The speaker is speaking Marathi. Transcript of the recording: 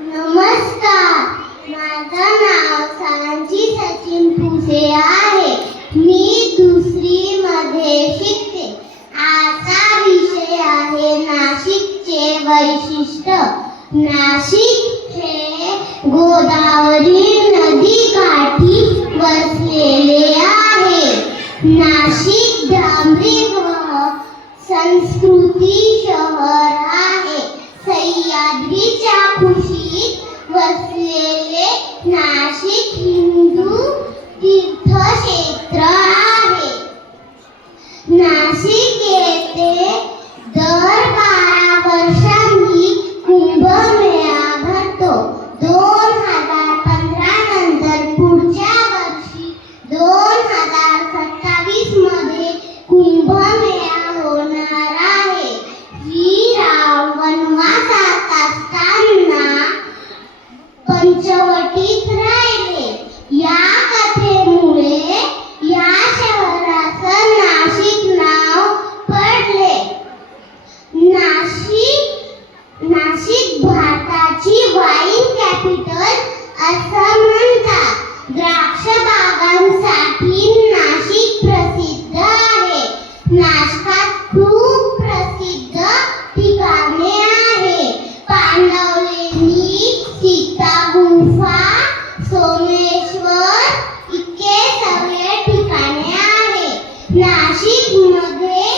नमस्कार, माझं नाव सांची सचिन पुसे आहे. मी दुसरी मध्ये शिकते. आजचा विषय आहे नाशिकचे वैशिष्ट्य. नाशिक हे गोदावरी नदीकाठी वसलेले आहे. नाशिक डांबरी व संस्कृती शहर आहे. सह्याद्रीच्या कुशीत वसलेले नाशिक हिंदू तीर्थक्षेत्र आहे. नाशिक येथे दर 12 वर्षांनी कुंभमेळा भरतो. 2015 नंतर पुढच्या वर्षी 2027 मध्ये कुंभमेळा होणार आहे. श्रीराम वनवासात असताना पंचवटीत राहिले. या कथेमुळे या शहराचं नाशिक नाव पडले. नाशिक भारताची वाईन कॅपिटल असं म्हणतात. द्राक्ष बागांसाठी नाशिक प्रसिद्ध आहे. नाशकात खूप प्रसिद्ध ठिकाणे आहे. पांडवलेणी, सीता गुंफा, सोमेश्वर इतके सगळे ठिकाणे आहे. नाशिकमध्ये